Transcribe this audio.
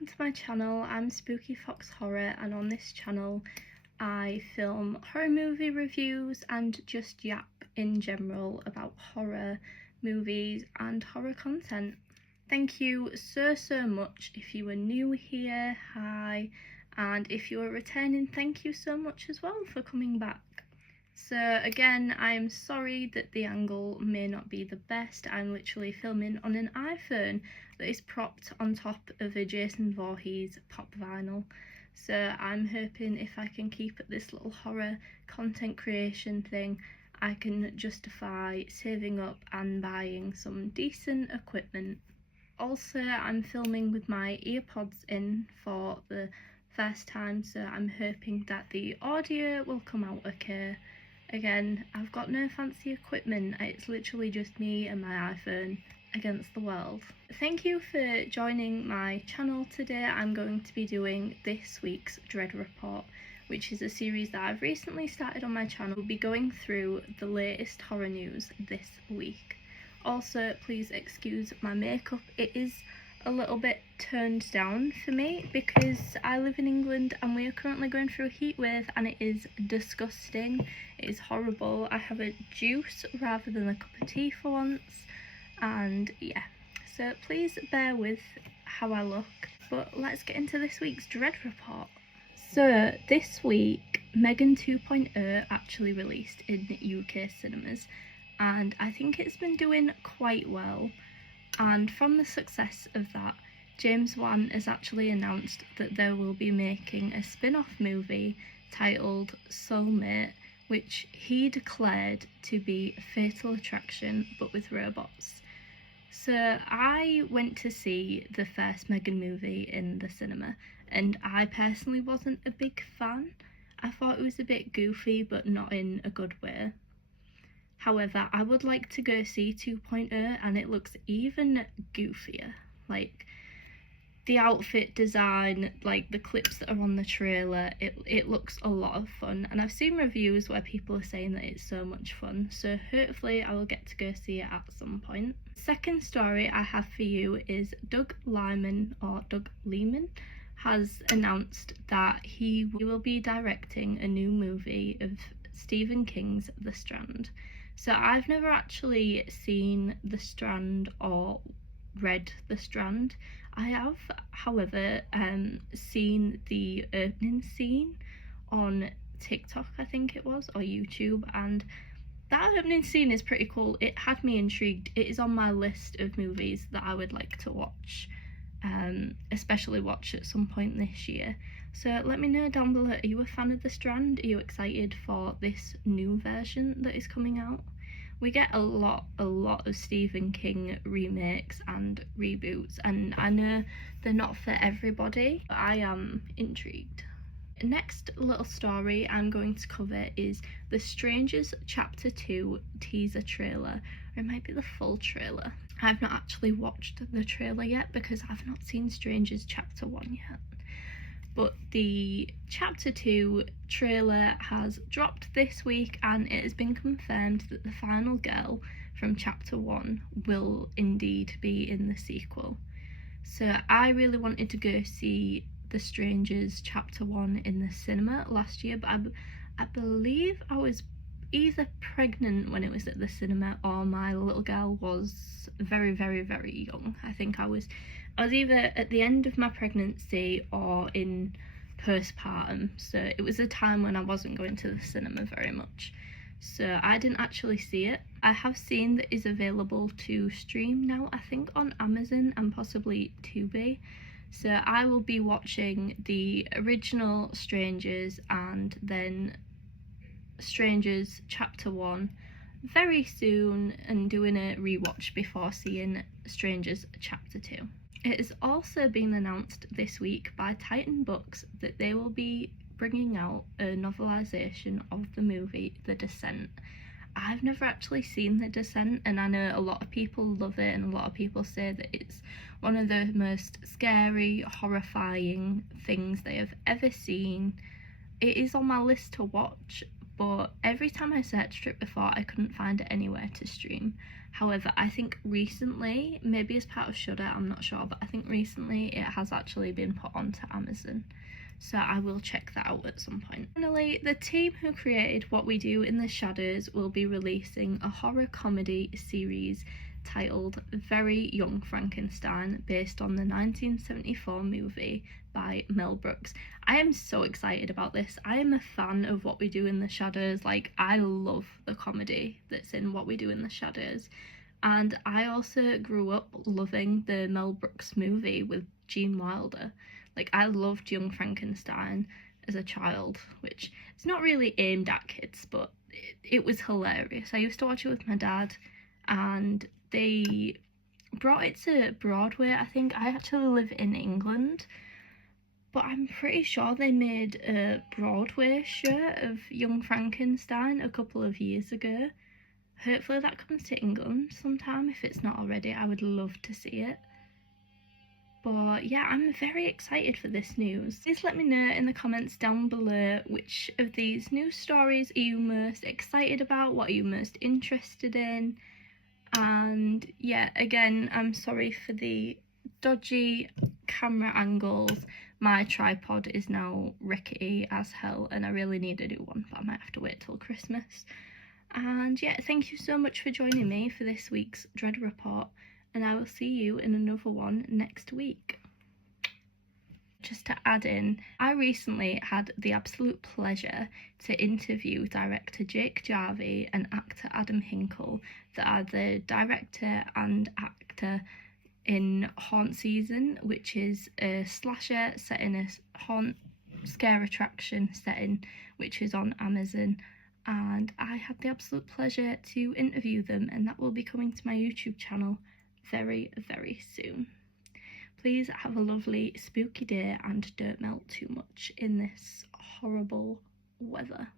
welcome to my channel. I'm Spooky Fox Horror, and on this channel I film horror movie reviews and just yap in general about horror movies and horror content. Thank you so much if you are new here, hi, and if you are returning, thank you so much as well for coming back. So again, I am sorry that the angle may not be the best. I'm literally filming on an iPhone that is propped on top of a Jason Voorhees pop vinyl. So I'm hoping if I can keep at this little horror content creation thing, I can justify saving up and buying some decent equipment. Also, I'm filming with my earpods in for the first time, so I'm hoping that the audio will come out okay. Again, I've got no fancy equipment, it's literally just me and my iPhone against the world. Thank you for joining my channel today. I'm going to be doing this week's Dread Report, which is a series that I've recently started on my channel. We'll be going through the latest horror news this week. Also, please excuse my makeup, it is a little bit toned down for me because I live in England and we are currently going through a heat wave and it is disgusting. It is horrible. I have a juice rather than a cup of tea for once, and yeah, so please bear with how I look. But let's get into this week's Dread Report. So this week Megan 2.0 actually released in UK cinemas, and I think it's been doing quite well. And from the success of that, James Wan has actually announced that they will be making a spin-off movie titled Soulmate, which he declared to be Fatal Attraction but with robots. So I went to see the first Megan movie in the cinema, and I personally wasn't a big fan. I thought it was a bit goofy, but not in a good way. However, I would like to go see 2.0 and it looks even goofier. Like, the outfit design, like the clips that are on the trailer, it looks a lot of fun. And I've seen reviews where people are saying that it's so much fun, so hopefully I will get to go see it at some point. Second story I have for you is Doug Liman has announced that he will be directing a new movie of Stephen King's The Strand. So I've never actually seen The Strand or read The Strand. I have, however, seen the opening scene on TikTok, I think it was, or YouTube, and that opening scene is pretty cool. It had me intrigued. It is on my list of movies that I would like to watch, especially watch at some point this year. So let me know down below, are you a fan of The Strand? Are you excited for this new version that is coming out? We get a lot of Stephen King remakes and reboots, and I know they're not for everybody, but I am intrigued. Next little story I'm going to cover is The Strangers Chapter 2 teaser trailer, or it might be the full trailer. I've not actually watched the trailer yet because I've not seen Strangers Chapter 1 yet. But the Chapter 2 trailer has dropped this week and it has been confirmed that the final girl from Chapter 1 will indeed be in the sequel. So I really wanted to go see The Strangers Chapter 1 in the cinema last year, but I believe I was either pregnant when it was at the cinema or my little girl was very young. I think I was either at the end of my pregnancy or in postpartum, so it was a time when I wasn't going to the cinema very much, so I didn't actually see it. I have seen that it's available to stream now, I think on Amazon and possibly Tubi, so I will be watching the original Strangers and then Strangers Chapter 1 very soon and doing a rewatch before seeing Strangers Chapter 2. It has also been announced this week by Titan Books that they will be bringing out a novelisation of the movie The Descent. I've never actually seen The Descent, and I know a lot of people love it and a lot of people say that it's one of the most scary, horrifying things they have ever seen. It is on my list to watch, but every time I searched for it before, I couldn't find it anywhere to stream. However, I think recently, maybe as part of Shudder, I'm not sure, but I think recently it has actually been put onto Amazon. So I will check that out at some point. Finally, the team who created What We Do in the Shadows will be releasing a horror comedy series titled Very Young Frankenstein, based on the 1974 movie by Mel Brooks. I am so excited about this. I am a fan of What We Do in the Shadows. Like, I love the comedy that's in What We Do in the Shadows. And I also grew up loving the Mel Brooks movie with Gene Wilder. Like, I loved Young Frankenstein as a child, which it's not really aimed at kids, but it was hilarious. I used to watch it with my dad, and they brought it to Broadway. I think I actually live in England, but I'm pretty sure they made a Broadway show of Young Frankenstein a couple of years ago. Hopefully that comes to England sometime. If it's not already, I would love to see it. But yeah, I'm very excited for this news. Please let me know in the comments down below which of these news stories are you most excited about, what are you most interested in. And yeah, again, I'm sorry for the dodgy camera angles. My tripod is now rickety as hell and I really need a new one, but I might have to wait till Christmas. And yeah, thank you so much for joining me for this week's Dread Report, and I will see you in another one next week. Just to add in, I recently had the absolute pleasure to interview director Jake Jarvie and actor Adam Hinkle, that are the director and actor in Haunt Season, which is a slasher set in a haunt scare attraction setting, which is on Amazon. And I had the absolute pleasure to interview them, and that will be coming to my YouTube channel very, very soon. Please have a lovely spooky day and don't melt too much in this horrible weather.